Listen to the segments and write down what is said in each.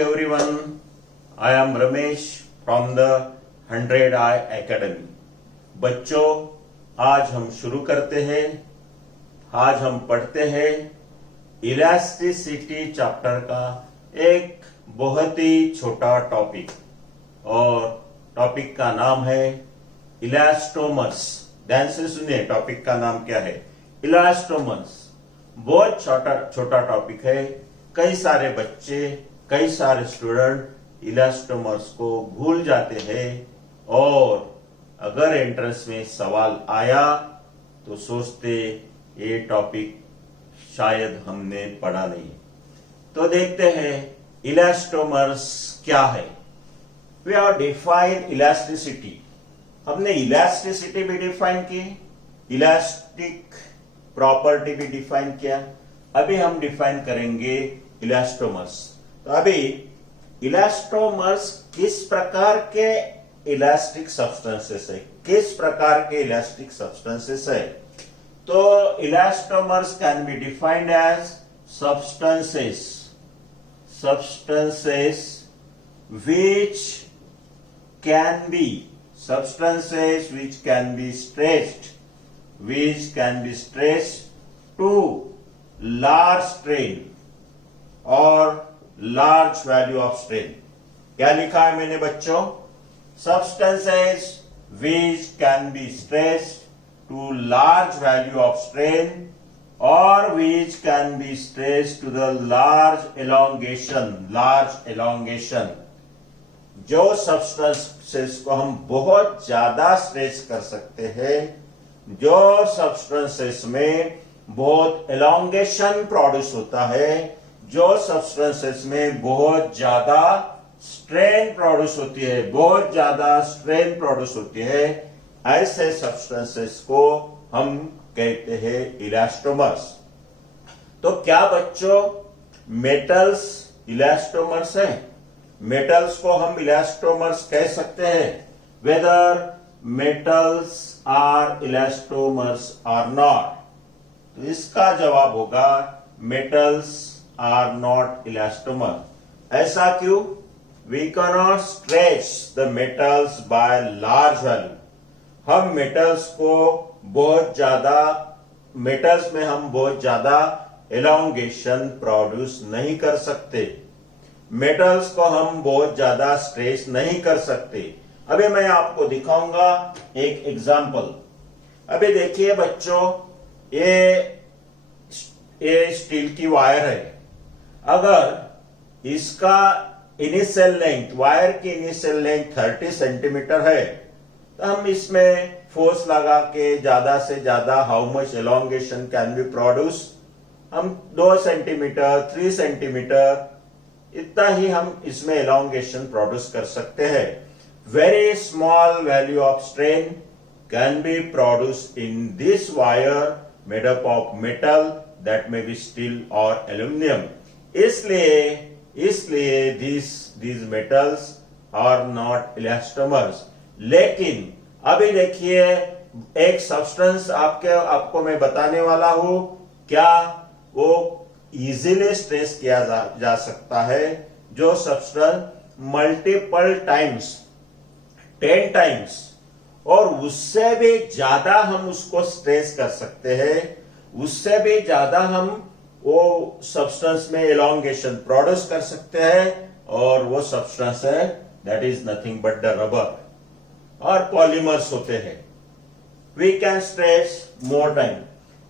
everyone, I am Ramesh from the 100 Eye Academy. बच्चों, आज हम शुरू करते हैं। आज हम पढ़ते हैं इलास्टिसिटी चैप्टर का एक बहुत ही छोटा टॉपिक, और टॉपिक का नाम है इलास्टोमर्स। ध्यान से सुनिए, टॉपिक का नाम क्या है? इलास्टोमर्स। बहुत छोटा टॉपिक है। कई सारे बच्चे, कई सारे स्टूडेंट इलास्टोमर्स को भूल जाते हैं, और अगर एंट्रेंस में सवाल आया तो सोचते ये टॉपिक शायद हमने पढ़ा नहीं। तो देखते हैं इलास्टोमर्स क्या है। We are define elasticity. हमने इलास्टिसिटी भी डिफाइन की, इलास्टिक प्रॉपर्टी भी डिफाइन किया। अभी हम डिफाइन करेंगे इलास्टोमर्स। तो अभी इलास्टोमर्स किस प्रकार के इलास्टिक सब्सटेंसेस है, किस प्रकार के इलास्टिक सब्सटेंसेस है। तो elastomers can be defined as substances which can be stretched to large strain और large value of strain। क्या लिखा है मैंने बच्चों? Substances which can be stretched to large value of strain or which can be stretched to the large elongation। जो substances को हम बहुत ज्यादा स्ट्रेच कर सकते हैं, जो सब्सटेंसेस में बहुत एलोंगेशन प्रोड्यूस होता है, जो सब्सटेंसेस में बहुत ज्यादा स्ट्रेन प्रोड्यूस होती है, ऐसे सब्सटेंसेस को हम कहते हैं इलास्टोमर्स। तो क्या बच्चों मेटल्स इलास्टोमर्स हैं? मेटल्स को हम इलास्टोमर्स कह सकते हैं। Whether metals are elastomers are not. तो इसका जवाब होगा मेटल्स आर नॉट इलास्टोमर। ऐसा क्यों? We cannot stretch the metals by large value. हम मेटल्स में हम बहुत ज्यादा एलोंगेशन प्रोड्यूस नहीं कर सकते। मेटल्स को हम बहुत ज्यादा स्ट्रेच नहीं कर सकते। अभी मैं आपको दिखाऊंगा एक एग्जाम्पल। अभी देखिए बच्चों, ये स्टील की वायर है। अगर इसका इनिशियल लेंथ, वायर की इनिशियल लेंथ 30 सेंटीमीटर है, तो हम इसमें फोर्स लगा के ज्यादा से ज्यादा how much elongation can be produce, हम 2 सेंटीमीटर 3 सेंटीमीटर इतना ही हम इसमें एलोंगेशन प्रोड्यूस कर सकते हैं। Very small value of strain can be produce in this wire made up of metal, that may be steel और एल्यूमिनियम। इसलिए these metals are not elastomers। लेकिन अभी देखिए एक सब्सटेंस आपको मैं बताने वाला हूं, क्या वो इजीली स्ट्रेच किया जा सकता है। जो सब्सटेंस मल्टीपल टाइम्स 10 टाइम्स और उससे भी ज्यादा हम उसको स्ट्रेच कर सकते हैं, उससे भी ज्यादा हम वो सब्सटेंस में एलोंगेशन प्रोड्यूस कर सकते हैं, और वो सब्सटेंस है that is nothing but the rubber और पॉलीमर्स होते हैं। We can stretch more time.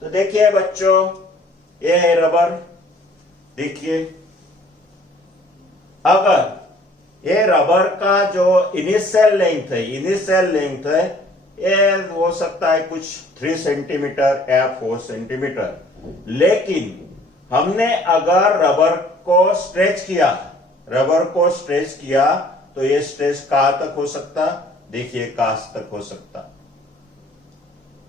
तो देखिए बच्चों, ये है रबर। देखिए, अगर ये रबर का जो इनिशियल लेंथ है ये हो सकता है कुछ 3 सेंटीमीटर या 4 सेंटीमीटर। लेकिन हमने अगर रबर को स्ट्रेच किया तो ये स्ट्रेच कहां तक हो सकता? देखिए कहां तक हो सकता।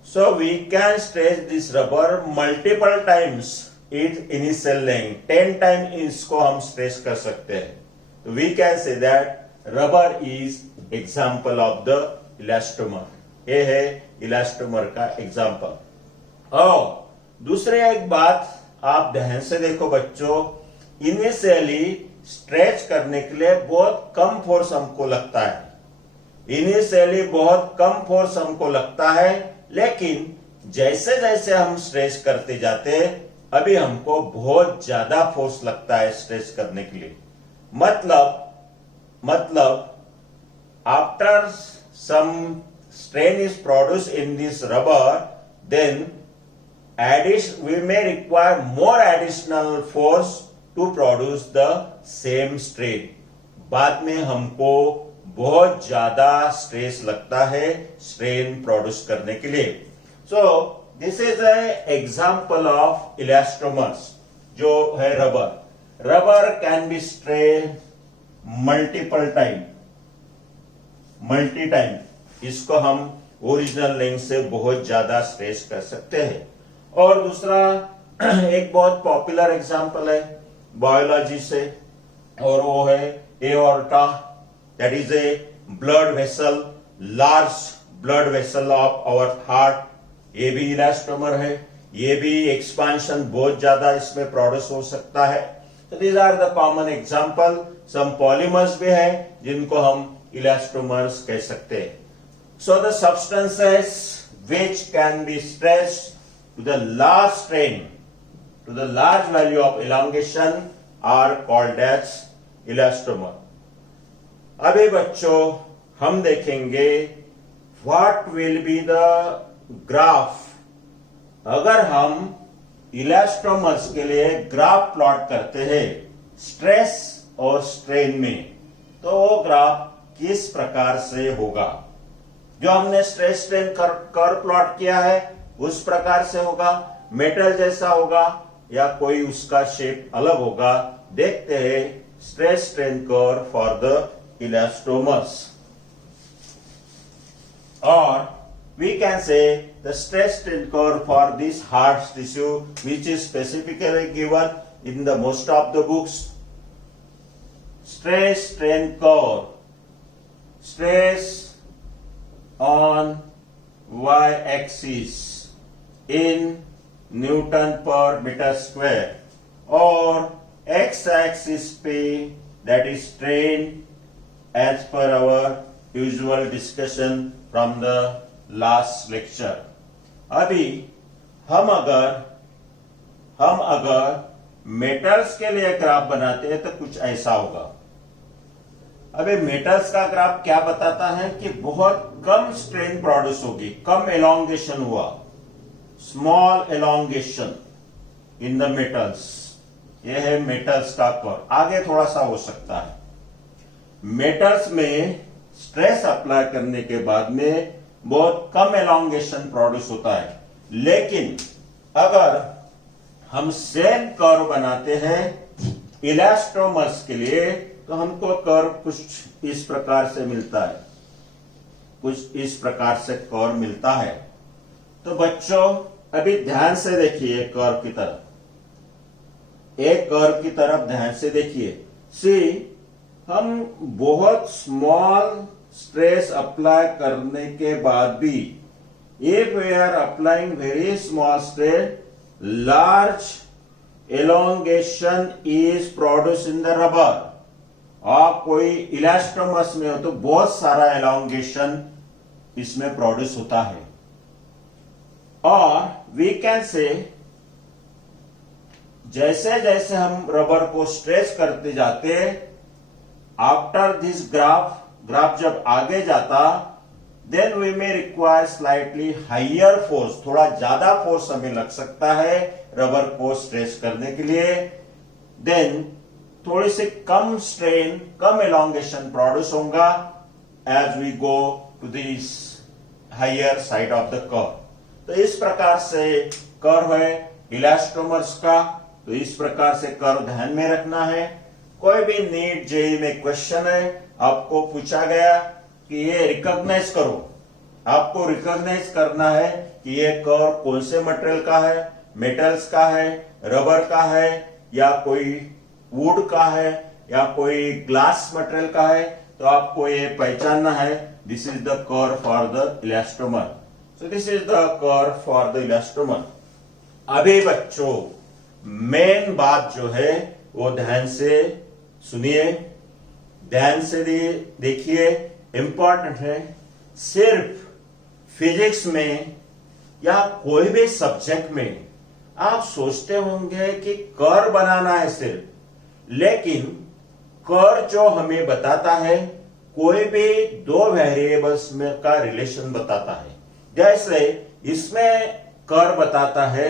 So we can stretch this rubber multiple times it initial length. 10 time इसको हम स्ट्रेच कर सकते हैं। तो we can say that rubber is example of the elastomer. ये है इलास्टोमर का एग्जाम्पल। और दूसरे एक बात आप ध्यान से देखो बच्चों, इनिशियली स्ट्रेच करने के लिए बहुत कम फोर्स हमको लगता है। इनिशियली बहुत कम फोर्स हमको लगता है, लेकिन जैसे जैसे हम स्ट्रेच करते जाते हैं अभी हमको बहुत ज्यादा फोर्स लगता है स्ट्रेच करने के लिए। मतलब after some strain is produced in this rubber, then we may require more additional force to produce the same strain. बाद में हमको बहुत ज्यादा स्ट्रेस लगता है स्ट्रेन प्रोड्यूस करने के लिए। So this is a example of elastomers जो है rubber. Rubber can be strain multi time. इसको हम ओरिजिनल लेंथ से बहुत ज्यादा स्ट्रेच कर सकते हैं। और दूसरा एक बहुत पॉपुलर एग्जांपल है बायोलॉजी से, और वो है aorta, that is a blood vessel, large blood vessel of our heart. ये भी इलास्टोमर है, ये भी एक्सपांशन बहुत ज्यादा इसमें प्रोड्यूस हो सकता है। तो these are the common example. Some polymers भी है जिनको हम इलास्टोमर्स कह सकते हैं। So the substances which can be stretched to the large strain, to the large value of elongation are called as elastomer. अभी बच्चों हम देखेंगे what will be the graph अगर हम इलास्टोमर्स के लिए ग्राफ प्लॉट करते हैं स्ट्रेस और स्ट्रेन में, तो वो ग्राफ किस प्रकार से होगा। जो हमने स्ट्रेस स्ट्रेन कर्व प्लॉट किया है उस प्रकार से होगा, मेटल जैसा होगा, या कोई उसका शेप अलग होगा। देखते हैं stress strain curve for the elastomers. और we can say the stress strain curve for this hard tissue which is specifically given in the most of the books. Stress strain curve, stress on y-axis in Newton per meter square, और x-axis पे that is strain as per our usual discussion from the last lecture. अभी हम अगर metals के लिए graph बनाते हैं तो कुछ ऐसा होगा। अभी मेटल्स का ग्राफ क्या बताता है कि बहुत कम स्ट्रेन प्रोड्यूस होगी, कम एलोंगेशन हुआ, small elongation in the metals. यह है मेटल्स का कर्व। आगे थोड़ा सा हो सकता है मेटल्स में स्ट्रेस अप्लाई करने के बाद में बहुत कम एलोंगेशन प्रोड्यूस होता है, लेकिन अगर हम सेम कर्व बनाते हैं इलास्टोमर्स के लिए तो हमको कर्व कुछ इस प्रकार से मिलता है, कुछ इस प्रकार से कर्व मिलता है। तो बच्चों अभी ध्यान से देखिए कर्व की तरफ, एक कर्व की तरफ ध्यान से देखिए। सी हम बहुत स्मॉल स्ट्रेस अप्लाई करने के बाद भी if we are applying very small stress, large elongation is produce in the rubber. आप कोई इलास्टोमर्स में हो तो बहुत सारा एलोंगेशन इसमें प्रोड्यूस होता है। और वी कैन से जैसे जैसे हम रबर को स्ट्रेच करते जाते, आफ्टर दिस ग्राफ जब आगे जाता, then we may require slightly higher force, थोड़ा ज्यादा फोर्स हमें लग सकता है रबर को स्ट्रेच करने के लिए। देन थोड़ी सी कम स्ट्रेन, कम एलोंगेशन प्रोड्यूस होगा as we go to this higher side of the curve. तो इस प्रकार से कर्व है इलास्टोमर्स का। तो इस प्रकार से कर्व ध्यान में रखना है। कोई भी नीट जेईई में क्वेश्चन है, आपको पूछा गया कि ये रिकॉग्नाइज करो, आपको रिकॉग्नाइज करना है कि ये कर्व कौन से मटेरियल का है, मेटल्स का है, रबर का है, या कोई वुड का है, या कोई ग्लास मटेरियल का है। तो आपको ये पहचानना है, this is the curve for the elastomer. So this is the curve for the elastomer. अभी बच्चों मेन बात जो है वो ध्यान से सुनिए, ध्यान से देखिए, इंपॉर्टेंट है। सिर्फ फिजिक्स में या कोई भी सब्जेक्ट में आप सोचते होंगे कि कर्व बनाना है सिर्फ, लेकिन कर्व जो हमें बताता है कोई भी दो वेरिएबल्स में का रिलेशन बताता है। जैसे इसमें कर्व बताता है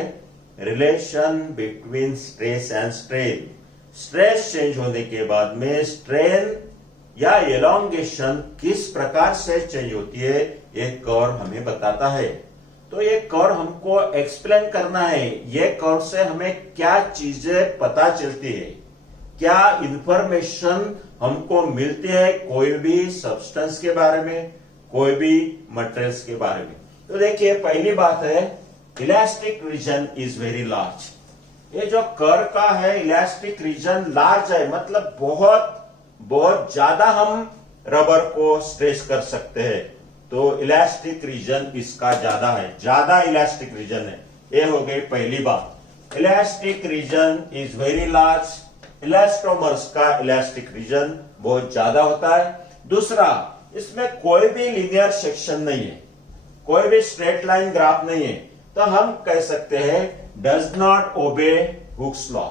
relation between stress and strain. Stress change होने के बाद में स्ट्रेन या एलोंगेशन किस प्रकार से चेंज होती है, ये कर्व हमें बताता है। तो ये कर्व हमको एक्सप्लेन करना है, ये कर्व से हमें क्या चीजें पता चलती है, क्या इंफॉर्मेशन हमको मिलती है कोई भी सब्सटेंस के बारे में, कोई भी मटेरियल्स के बारे में। तो देखिए, पहली बात है elastic region is very large. ये जो कर्व का है इलास्टिक रीजन लार्ज है, मतलब बहुत बहुत ज्यादा हम रबर को स्ट्रेच कर सकते हैं। तो इलास्टिक रीजन इसका ज्यादा है, ज्यादा इलास्टिक रीजन है। ये हो गई पहली बात। Elastic region is very large. Elastomers का इलास्टिक रीजन बहुत ज्यादा होता है। दूसरा, इसमें कोई भी लीनियर सेक्शन नहीं है, कोई भी स्ट्रेट लाइन ग्राफ नहीं है। तो हम कह सकते हैं does not obey Hooke's law,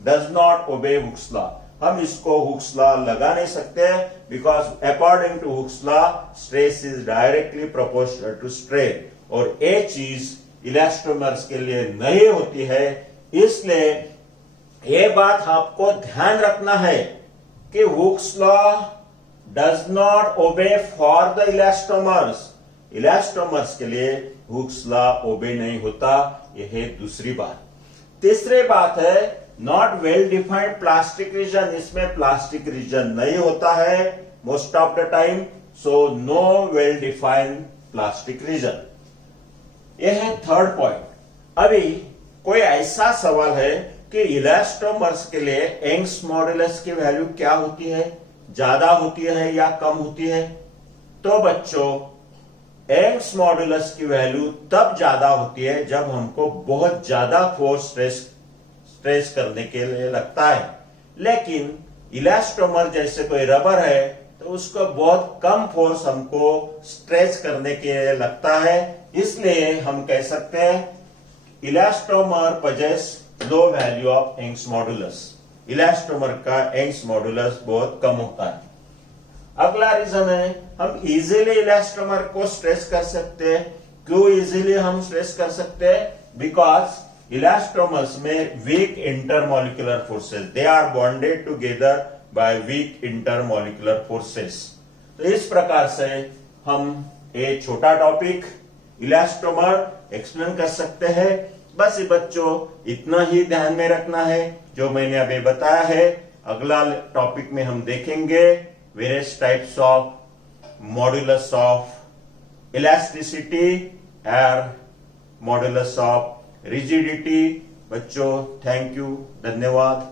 does not obey Hooke's law. हम इसको हुक्स लॉ लगा नहीं सकते, because according to Hooke's law stress is directly proportional to strain, और ये चीज इलास्टोमर्स के लिए नहीं होती है। इसलिए ये बात आपको ध्यान रखना है कि हुक्स लॉ डज नॉट ओबे फॉर द इलास्टोमर्स। इलास्टोमर्स के लिए हुक्स लॉ ओबे नहीं होता, यह है दूसरी बात। तीसरी बात है not well defined plastic region. इसमें प्लास्टिक रीजन नहीं होता है most of the time, so no well defined plastic region. यह है थर्ड पॉइंट। अभी कोई ऐसा सवाल है कि इलास्टोमर्स के लिए यंग्स मॉडुलस की वैल्यू क्या होती है, ज्यादा होती है या कम होती है? तो बच्चों, यंग्स मॉडुलस की वैल्यू तब ज्यादा होती है जब हमको बहुत ज्यादा फोर्स स्ट्रेच करने के लिए लगता है। लेकिन इलास्टोमर जैसे कोई रबर है तो उसको बहुत कम फोर्स हमको स्ट्रेच करने के लिए लगता है। इसलिए हम कह सकते हैं elastomer possess low value of Young's modulus. Elastomer का यंग्स मॉडुलस बहुत कम होता है। अगला रीजन है हम इजीली इलास्टोमर को स्ट्रेच कर सकते हैं। क्यों इजीली हम स्ट्रेच कर सकते हैं? बिकॉज इलास्टोमर्स में weak intermolecular forces, they are bonded together by weak intermolecular forces. तो इस प्रकार से हम एक छोटा टॉपिक इलास्टोमर एक्सप्लेन कर सकते हैं। बस बच्चों, इतना ही ध्यान में रखना है जो मैंने अभी बताया है। अगला टॉपिक में हम देखेंगे various types of modulus of elasticity और मॉडुलस ऑफ रिजिडिटी। बच्चों, थैंक यू, धन्यवाद।